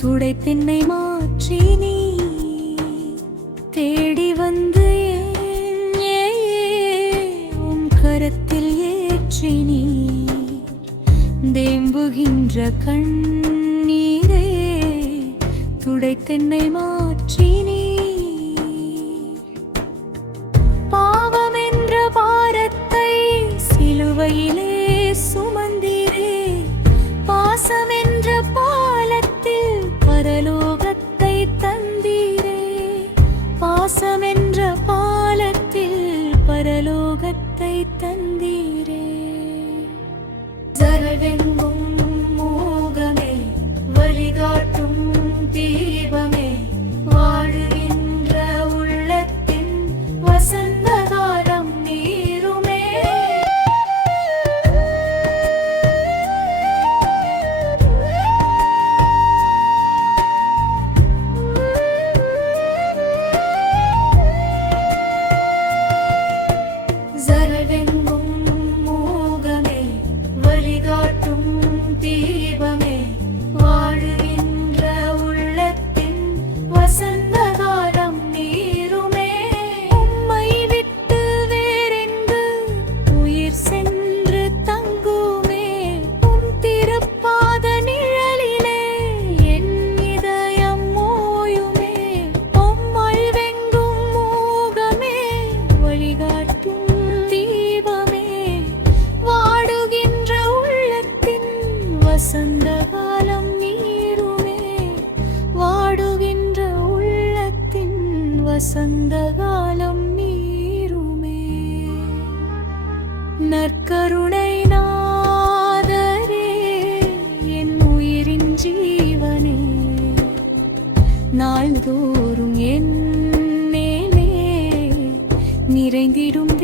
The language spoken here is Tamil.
துடைத்தென்னை மாற்றி நீ தேடி வந்து உன் கரத்தில் ஏற்றி நீ தேம்புகின்ற கண்ணீரே துடைத்தென்னை மாற்றி நீ பாவம் என்ற பாரத்தை சிலுவையிலே சுமந்தீரே பாசம் என்ற பாலத்தில் பரலோகத்தை தந்தீரே பாசம் என்ற பாலத்தில் பரலோகத்தை தந்தீரே ஜரவெங்கும் மோகமே வழிகாட்டும் தீபமே வாழுகின்ற உள்ளத்தின் வசந்த காலம் நீருமே ஜரவெங்கும் மோகமே வழிகாட்டும் தீபமே வாழுகின்ற உள்ளத்தின் வசந்த காலம் நீருமே உம்மை விட்டு வேறெங்கு உயிர் சென்று தங்குமே உம் திருப்பாத நிழலிலே என் இதயம் ஓயுமே உம்மை வெங்கும் மோகமே வழிகாட்டும் தீபமே வாடுகின்ற உள்ளத்தின் வசந்த காலம் நீருமே வாடுகின்ற உள்ளத்தின் வசந்த காலம் நீருமே நற்கருணை நாதரே என் உயிரின் ஜீவனே நாள்தோறும் என் மேலே நிறைந்திடும்